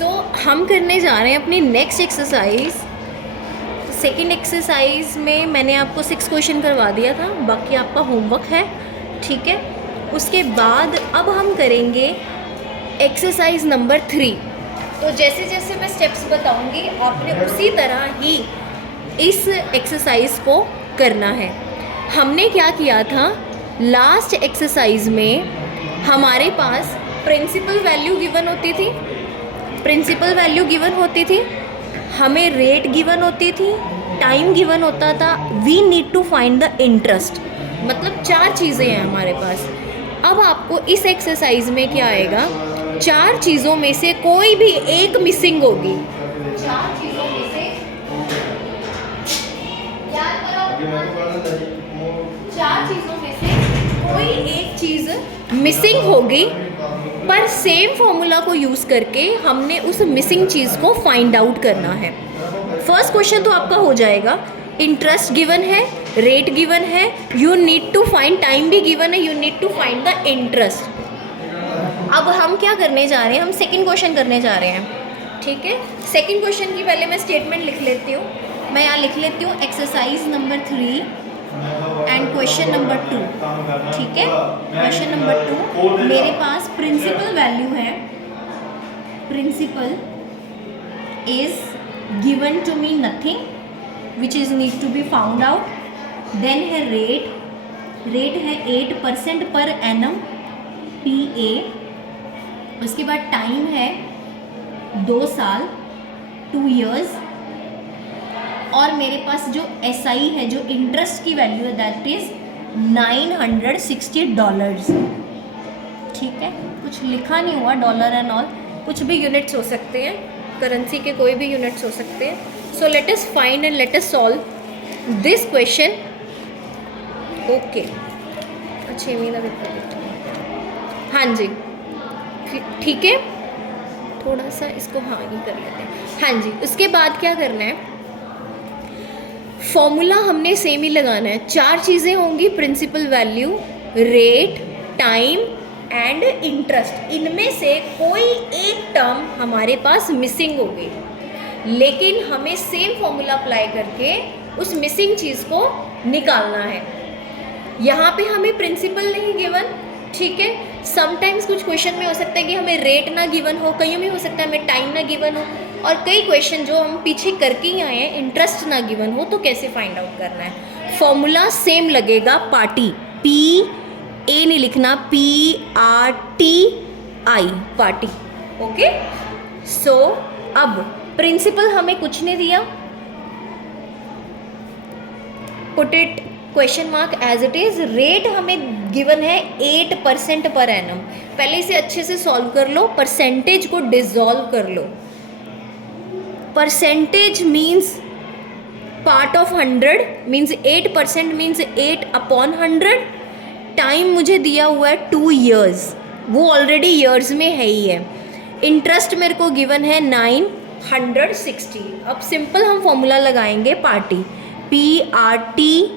सो हम करने जा रहे हैं अपनी नेक्स्ट एक्सरसाइज। सेकेंड एक्सरसाइज में मैंने आपको 6 क्वेश्चन करवा दिया था, बाकी आपका होमवर्क है, ठीक है। उसके बाद अब हम करेंगे एक्सरसाइज नंबर 3। तो जैसे जैसे मैं स्टेप्स बताऊंगी आपने उसी तरह ही इस एक्सरसाइज को करना है। हमने क्या किया था, लास्ट एक्सरसाइज में हमारे पास प्रिंसिपल वैल्यू गिवन होती थी, हमें रेट गिवन होती थी, टाइम गिवन होता था, we need to find the interest. मतलब 4 चीज़ें हैं हमारे पास। अब आपको इस एक्सरसाइज में क्या आएगा, 4 चीज़ों में से कोई भी एक मिसिंग होगी। 4 चीज़ों में से 4 चीज़ों में से कोई एक चीज़ मिसिंग होगी, पर सेम फॉर्मूला को यूज़ करके हमने उस मिसिंग चीज़ को फाइंड आउट करना है। फर्स्ट क्वेश्चन तो आपका हो जाएगा, इंटरेस्ट गिवन है, रेट गिवन है, you need to find, time भी गिवन है, you need to find the interest. अब हम क्या करने जा रहे हैं, हम सेकंड क्वेश्चन करने जा रहे हैं, ठीक है। सेकंड क्वेश्चन की पहले मैं स्टेटमेंट लिख लेती हूँ। मैं यहाँ लिख लेती हूँ exercise number 3 and question number 2, ठीक है। क्वेश्चन नंबर 2, मेरे पास प्रिंसिपल वैल्यू है, principal is given to me nothing which is need to be found out. Then है रेट, रेट है 8% पर एनम PA। उसके बाद टाइम है 2 साल 2 years। और मेरे पास जो SI है, जो इंटरेस्ट की वैल्यू है, दैट इज $960, ठीक है। कुछ लिखा नहीं हुआ, डॉलर एंड ऑल, कुछ भी यूनिट्स हो सकते हैं, करेंसी के कोई भी यूनिट्स हो सकते हैं। So let us find and let us solve this question. Okay, अच्छा मेरा पेपर, हाँ जी, ठीक है। थोड़ा सा इसको हाँ ही कर लेते हैं, हाँ जी। उसके बाद क्या करना है, फॉर्मूला हमने सेम ही लगाना है। 4 चीज़ें होंगी, principal value, rate, time and interest. इनमें से कोई एक टर्म हमारे पास मिसिंग होगी, लेकिन हमें सेम फॉर्मूला अप्लाई करके उस मिसिंग चीज़ को निकालना है। यहाँ पे हमें प्रिंसिपल नहीं गिवन, ठीक है। समटाइम्स कुछ क्वेश्चन में हो सकता है कि हमें रेट ना गिवन हो, कईयों में हो सकता है हमें टाइम ना गिवन हो, और कई क्वेश्चन जो हम पीछे करके ही आए हैं इंटरेस्ट ना गिवन हो, तो कैसे फाइंड आउट करना है। फॉर्मूला सेम लगेगा, पार्टी, PA नहीं लिखना, PRTI, पार्टी, ओके। सो अब प्रिंसिपल हमें कुछ नहीं दिया, put it question mark as it is. Rate हमें गिवन है 8% पर एनम। पहले इसे अच्छे से सॉल्व कर लो, परसेंटेज को डिसॉल्व कर लो। Percentage means part of 100, means 8% means 8/100। Time मुझे दिया हुआ है 2 years, वो ऑलरेडी ईयर्स में है ही है। इंटरेस्ट मेरे को गिवन है 960। अब सिंपल हम फॉर्मूला लगाएंगे, party, PRTI।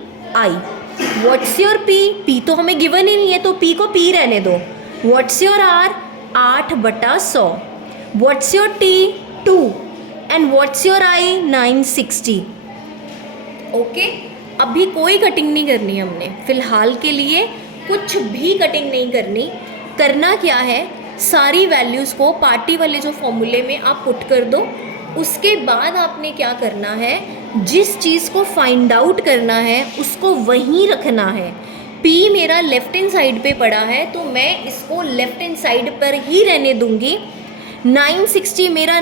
What's your P तो हमें गिवन ही नहीं है, तो P को P रहने दो। What's your R, 8/100। What's your T, 2। And what's your I, 960। Okay, अभी कोई कटिंग नहीं करनी हमने, फिलहाल के लिए कुछ भी कटिंग नहीं करनी। करना क्या है, सारी वैल्यूज़ को पार्टी वाले जो फॉर्मूले में आप पुट कर दो। उसके बाद आपने क्या करना है, जिस चीज़ को फाइंड आउट करना है उसको वहीं रखना है। P मेरा लेफ्ट हैंड साइड पे पड़ा है, तो मैं इसको लेफ्ट हैंड साइड पर ही रहने दूंगी। 960 मेरा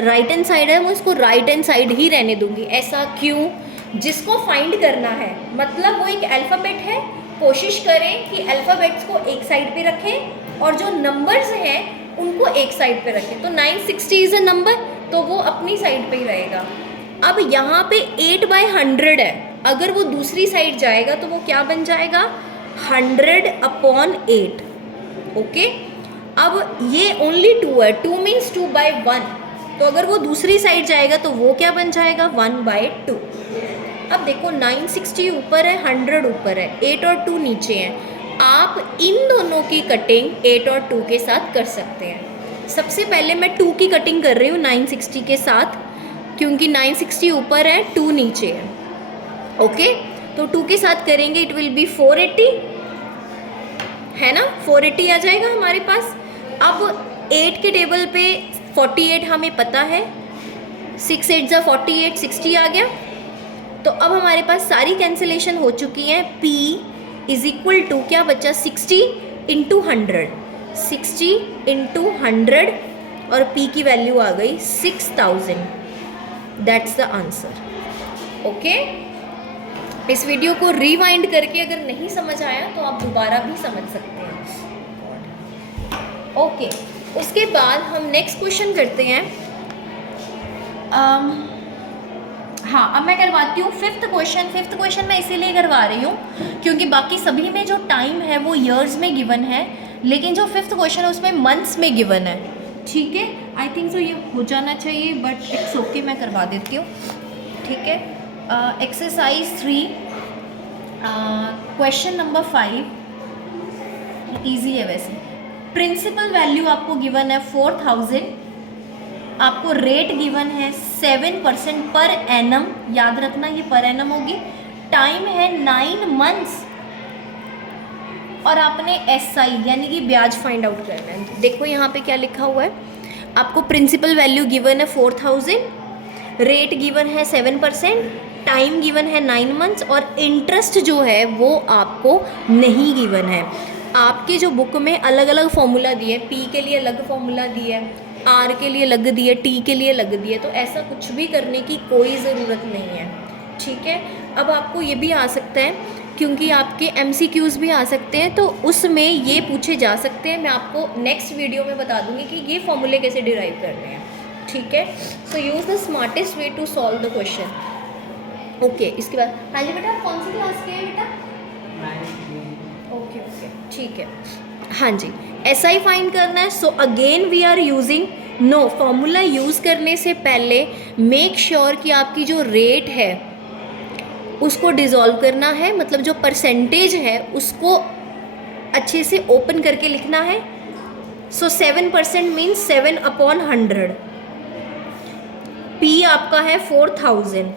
राइट हैंड साइड है, मैं उसको राइट हैंड साइड ही रहने दूंगी। ऐसा क्यों, जिसको फाइंड करना है, मतलब वो एक अल्फ़ाबेट है, कोशिश करें कि अल्फ़ाबेट्स को एक साइड पे रखें और जो नंबर्स हैं उनको एक साइड पे रखें। तो 960 इज़ अ नंबर, तो वो अपनी साइड पे ही रहेगा। अब यहाँ पे 8/100 है, अगर वो दूसरी साइड जाएगा तो वो क्या बन जाएगा, 100/8, ओके। अब ये ओनली 2 है, 2 मीन्स 2/1, तो अगर वो दूसरी साइड जाएगा तो वो क्या बन जाएगा, 1/2। अब देखो 960 ऊपर है, 100 ऊपर है, 8 और 2 नीचे हैं। आप इन दोनों की कटिंग 8 और 2 के साथ कर सकते हैं। सबसे पहले मैं 2 की कटिंग कर रही हूँ 960 के साथ, क्योंकि 960 ऊपर है 2 नीचे है। ओके, तो 2 के साथ करेंगे, इट विल बी 480, है ना, 480 आ जाएगा हमारे पास। अब 8 के टेबल पे 48 हमें पता है, 6 8 जा 48, 60 आ गया। तो अब हमारे पास सारी कैंसिलेशन हो चुकी हैं। P इज इक्वल टू क्या बचा, 60 इंटू 100, 60 इंटू 100, और P की वैल्यू आ गई 6000। That's the answer. ओके, इस वीडियो को रिवाइंड करके अगर नहीं समझ आया तो आप दोबारा भी समझ सकते हैं। ओके, उसके बाद हम नेक्स्ट क्वेश्चन करते हैं। हाँ, अब मैं करवाती हूँ फिफ्थ क्वेश्चन मैं इसीलिए करवा रही हूँ क्योंकि बाकी सभी में जो टाइम है वो ईयर्स में गिवन है, लेकिन जो फिफ्थ क्वेश्चन है उसमें मंथ्स में गिवन है। ठीक है, आई थिंक सो ये हो जाना चाहिए, बट इट्स ओके, मैं करवा देती हूँ। ठीक है, एक्सरसाइज 3 क्वेश्चन नंबर 5 ईजी है वैसे। प्रिंसिपल वैल्यू आपको गिवन है 4000, आपको रेट गिवन है 7% पर एनम, याद रखना ये पर एनम होगी। टाइम है 9 मंथ्स, और आपने एसआई यानी कि ब्याज फाइंड आउट करना है। देखो यहाँ पे क्या लिखा हुआ है, आपको प्रिंसिपल वैल्यू गिवन है 4000, रेट गिवन है 7%, टाइम गिवन है 9 मंथ्स, और इंटरेस्ट जो है वो आपको नहीं गिवन है। आपके जो बुक में अलग अलग फॉर्मूला दिए, पी के लिए अलग फॉर्मूला दिया है, आर के लिए अलग दिए, टी के लिए अलग दिए, तो ऐसा कुछ भी करने की कोई ज़रूरत नहीं है। ठीक है, अब आपको ये भी आ सकता है क्योंकि आपके MCQs भी आ सकते हैं, तो उसमें ये पूछे जा सकते हैं। मैं आपको नेक्स्ट वीडियो में बता दूंगी कि ये फॉर्मूले कैसे डिराइव करने हैं। ठीक है, so use the smartest way to solve the question. Okay, इसके बाद हाँ जी बेटा, कौन सी क्लास के हैं बेटा? ओके ओके, ठीक है। हाँ जी, SI फाइंड करना है। So again we are using no formula. Use करने से पहले मेक श्योर कि आपकी जो रेट है उसको डिज़ोल्व करना है, मतलब जो परसेंटेज है उसको अच्छे से ओपन करके लिखना है। सो 7% मीन्स 7/100। P आपका है 4000,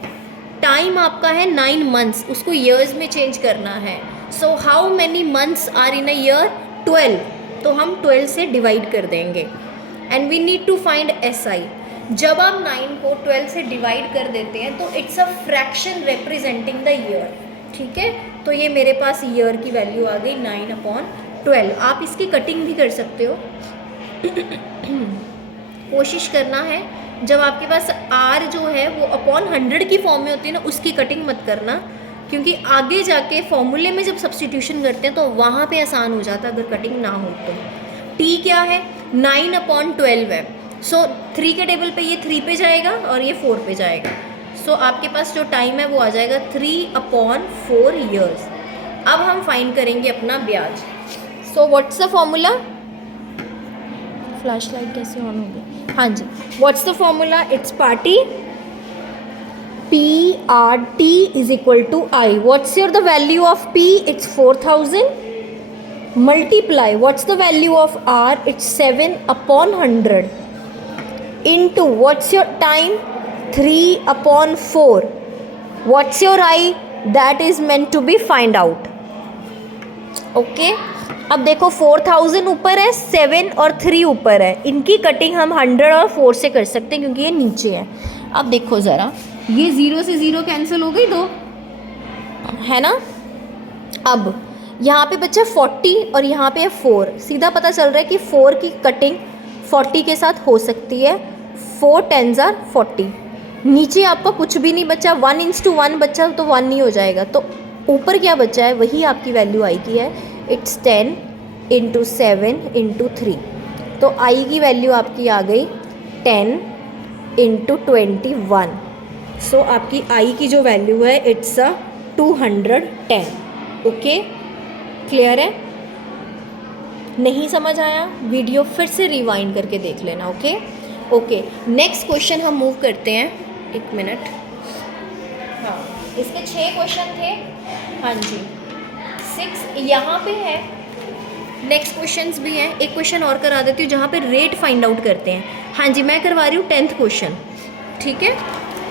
टाइम आपका है 9 मंथ्स, उसको ईयर्स में चेंज करना है। So how many months are in a year? 12, तो हम 12 से डिवाइड कर देंगे। And we need to find SI। जब आप 9 को 12 से डिवाइड कर देते हैं तो it's a fraction representing the year. ठीक है, तो ये मेरे पास ईयर की वैल्यू आ गई 9/12। आप इसकी कटिंग भी कर सकते हो। कोशिश करना है जब आपके पास R जो है वो अपॉन 100 की फॉर्म में होती है ना, उसकी कटिंग मत करना, क्योंकि आगे जाके फॉर्मूले में जब सब्स्टिट्यूशन करते हैं तो वहाँ पे आसान हो जाता है अगर कटिंग ना हो तो। T क्या है? 9/12 है। सो 3 के टेबल पे ये 3 पे जाएगा और ये 4 पे जाएगा। सो आपके पास जो टाइम है वो आ जाएगा 3/4 ईयर्स। अब हम फाइंड करेंगे अपना ब्याज। So what's the formula? Flashlight कैसे ऑन हो गई? हाँ जी, what's the formula? It's party PRT is equal to I. What's your the value of P? It's 4000. Multiply. What's the value of R? It's 7/100. Into what's your time? 3/4. What's your I? That is meant to be find out. Okay. अब देखो 4000 ऊपर है, 7 और 3 ऊपर है, इनकी cutting हम 100 और 4 से कर सकते हैं क्योंकि ये नीचे है। अब देखो ज़रा, ये 0 से 0 कैंसिल हो गई, 2 है ना। अब यहाँ पे बचा 40 और यहाँ पे है 4। सीधा पता चल रहा है कि 4 की कटिंग 40 के साथ हो सकती है। 4 10s are 40। नीचे आपका कुछ भी नहीं बचा, 1:1 बचा तो 1 नहीं हो जाएगा, तो ऊपर क्या बचा है वही आपकी वैल्यू आई की है। इट्स 10 × 7 × 3। तो आई की वैल्यू आपकी आ गई 10 × 21। सो आपकी आई की जो वैल्यू है इट्स 210। ओके, क्लियर है? नहीं समझ आया वीडियो फिर से रिवाइंड करके देख लेना। ओके ओके, नेक्स्ट क्वेश्चन हम मूव करते हैं। 1 मिनट। हाँ, इसके 6 क्वेश्चन थे। हाँ जी, 6 यहाँ पे है। नेक्स्ट क्वेश्चंस भी हैं, एक क्वेश्चन और करा देती हूँ जहाँ पे रेट फाइंड आउट करते हैं। हाँ जी, मैं करवा रही हूँ 10th क्वेश्चन, ठीक है।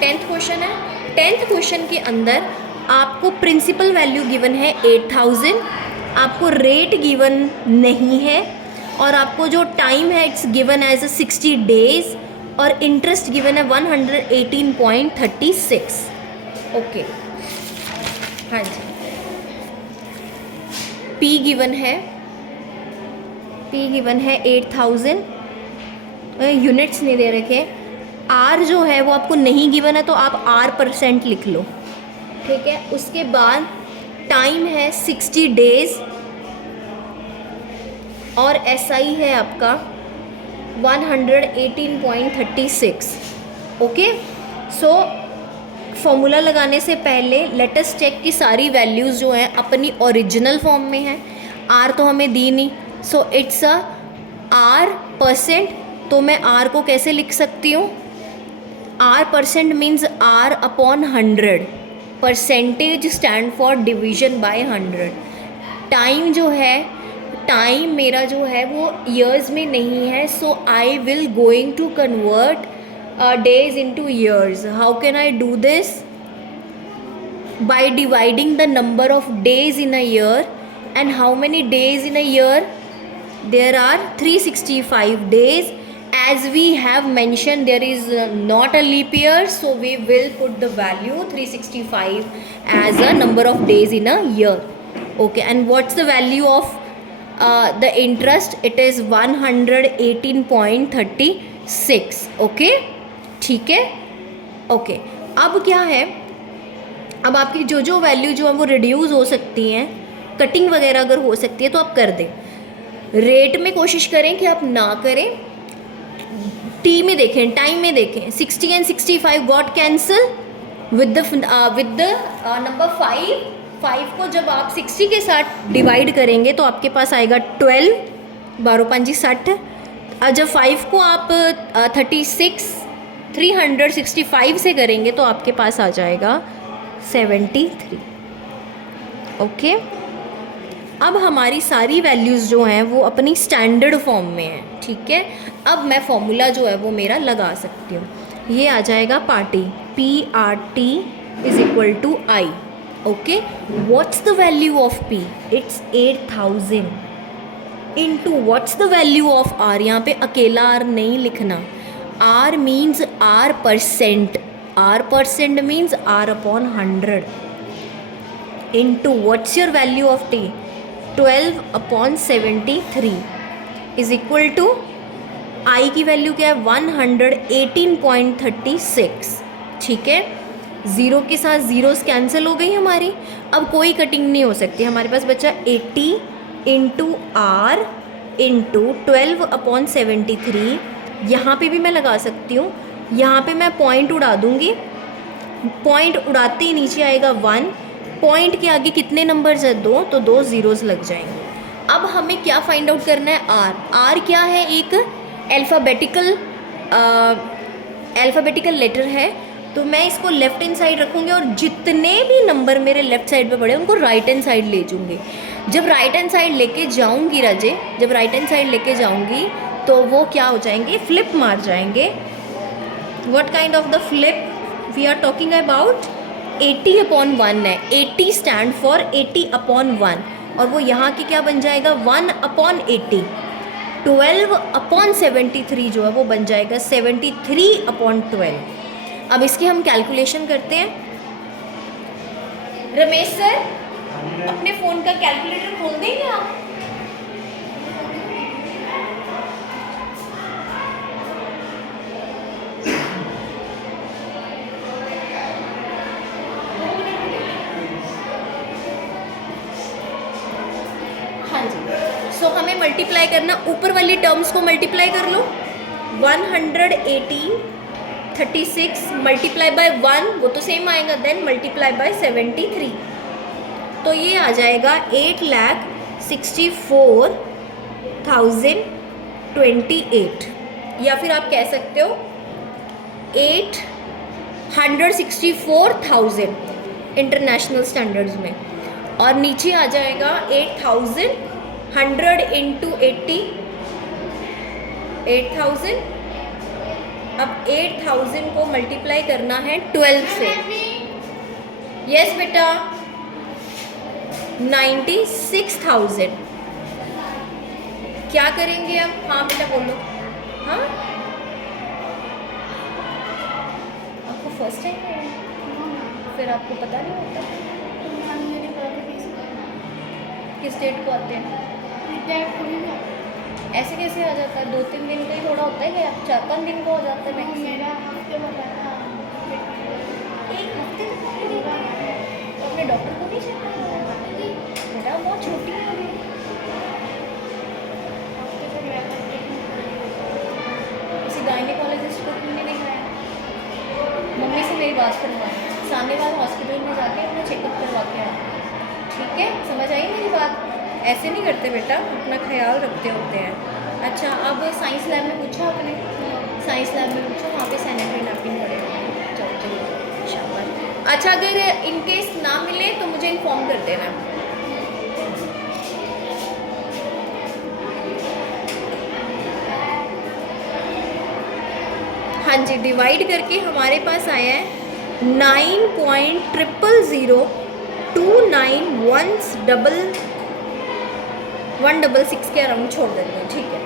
10th क्वेश्चन है। 10th क्वेश्चन के अंदर आपको प्रिंसिपल वैल्यू गिवन है 8000, आपको रेट गिवन नहीं है, और आपको जो टाइम है इट्स गिवन एज 60 डेज, और इंटरेस्ट गिवन है 118.36। ओके, हाँ जी। पी गिवन है, पी गिवन है 8000, यूनिट्स नहीं दे रखे। आर जो है वो आपको नहीं गिवन है, तो आप R% लिख लो, ठीक है। उसके बाद टाइम है 60 डेज, और SI है आपका 118.36। ओके, सो फॉर्मूला लगाने से पहले लेट अस चेक कि सारी वैल्यूज़ जो हैं अपनी ओरिजिनल फॉर्म में हैं। आर तो हमें दी नहीं, सो इट्स अ R%। तो मैं R को कैसे लिख सकती हूँ? R% means R/100, percentage stand for division bye 100। Time जो है, टाइम मेरा जो है वो ईयर्स में नहीं है, so I will going to convert days into years. How can I do this? By dividing the number of days in a year. And how many days in a year? There are 365 days. As we have mentioned, there is not a leap year, so we will put the value 365 as a number of days in a year. Okay, and what's the value of the interest? It is 118.36. Okay, ठीक है। Okay, अब क्या है, अब आपकी जो जो value जो है वो रिड्यूस हो सकती हैं, कटिंग वगैरह अगर हो सकती है तो आप कर दें। रेट में कोशिश करें कि आप ना करें, टी में देखें, टाइम में देखें। 60 and 65 got cancel with the number 5 को जब आप 60 के साथ डिवाइड करेंगे तो आपके पास आएगा 12, 12 5 60। जब 5 को आप 365 से करेंगे तो आपके पास आ जाएगा 73। ओके, अब हमारी सारी वैल्यूज़ जो हैं वो अपनी स्टैंडर्ड फॉर्म में हैं, ठीक है। अब मैं फॉर्मूला जो है वो मेरा लगा सकती हूँ। ये आ जाएगा पार्टी, PRT is equal to I। Okay, what's the value of P? It's 8000 into what's the value of R? यहाँ पे अकेला R नहीं लिखना। R means R%. R% means R/100 into what's your value of T? 12/73 is equal to I की value क्या है? 118.36, ठीक है। ज़ीरो के साथ ज़ीरोस कैंसिल हो गई हमारी, अब कोई कटिंग नहीं हो सकती। हमारे पास बचा 80 इंटू R इंटू 12/73। यहाँ पे भी मैं लगा सकती हूँ, यहाँ पे मैं पॉइंट उड़ा दूँगी, पॉइंट उड़ाते ही नीचे आएगा 1, पॉइंट के आगे कितने नंबर्स है? 2, तो 2 ज़ीरोज़ लग जाएंगे। अब हमें क्या फाइंड आउट करना है? R क्या है? एक अल्फ़ाबेटिकल लेटर है, तो मैं इसको लेफ्ट हैंड साइड रखूँगी और जितने भी नंबर मेरे लेफ्ट साइड पे पड़े उनको राइट हैंड साइड ले जाऊँगी। जब राइट हैंड साइड लेके जाऊँगी राजे, जब राइट हैंड साइड लेके जाऊँगी तो वो क्या हो जाएंगे? फ्लिप मार जाएंगे। What kind of the flip we are talking about? 80/1 है। 80 स्टैंड फॉर 80/1, और वो यहाँ की क्या बन जाएगा? 1/80। 12/73 जो है वो बन जाएगा 73/12। अब इसकी हम कैलकुलेशन करते हैं। रमेश सर, अपने फ़ोन का कैलकुलेटर खोल देंगे आप? सो हमें मल्टीप्लाई करना, ऊपर वाली टर्म्स को मल्टीप्लाई कर लो। 118.36 मल्टीप्लाई बाय 1, वो तो सेम आएगा, देन मल्टीप्लाई बाय 73, तो ये आ जाएगा 8,64,028, या फिर आप कह सकते हो 864,000 इंटरनेशनल स्टैंडर्ड्स में, और नीचे आ जाएगा 8,000 100 इंटू 80 8000। अब 8000 को मल्टीप्लाई करना है 12 से। यस बेटा 96,000। क्या करेंगे अब? हाँ बेटा बोलो। हाँ आपको फर्स्ट टाइम है, फिर आपको पता नहीं होता किस डेट को आते हैं? ऐसे कैसे आ जाता है? 2-3 दिन का ही थोड़ा होता है क्या? 4-5 दिन का हो जाता है मैक्सिमम। एक हफ्ते तक नहीं देगा तो अपने डॉक्टर को नहीं चेक करवाया? बेटा बहुत छोटी है अभी। किसी गायनेकोलॉजिस्ट को क्यों नहीं दिखाया? मम्मी से मेरी बात करवाएं, सामने वाले हॉस्पिटल में जाके अपना चेकअप करवा के आए। ठीक है, समझ आई मेरी बात? ऐसे नहीं करते बेटा, अपना ख्याल रखते होते हैं। अच्छा अब साइंस लैब में पूछा आपने? साइंस लैब में पूछो, वहाँ पे सैनिटरी नैपकिन पड़े हुए हैं। चलो चलो शाबाश। अच्छा अगर इनकेस ना मिले तो मुझे इन्फॉर्म कर देना। हाँ जी, डिवाइड करके हमारे पास आया है 9.0029166 के अराउंड छोड़ देते हैं। ठीक है,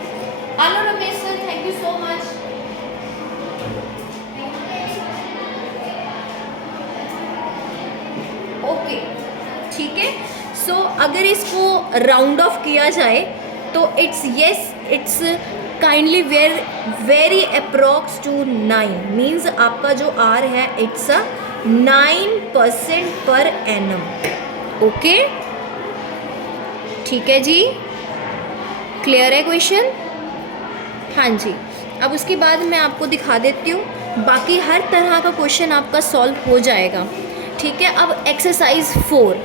hello Ramesh sir, thank you so much. Okay ठीक है। सो अगर इसको राउंड ऑफ किया जाए तो it's kindly very approx to 9 means आपका जो आर है इट्स 9% पर एनम। ओके ठीक है जी, क्लियर है क्वेश्चन? हाँ जी। अब उसके बाद मैं आपको दिखा देती हूँ, बाकी हर तरह का क्वेश्चन आपका सॉल्व हो जाएगा। ठीक है, अब एक्सरसाइज 4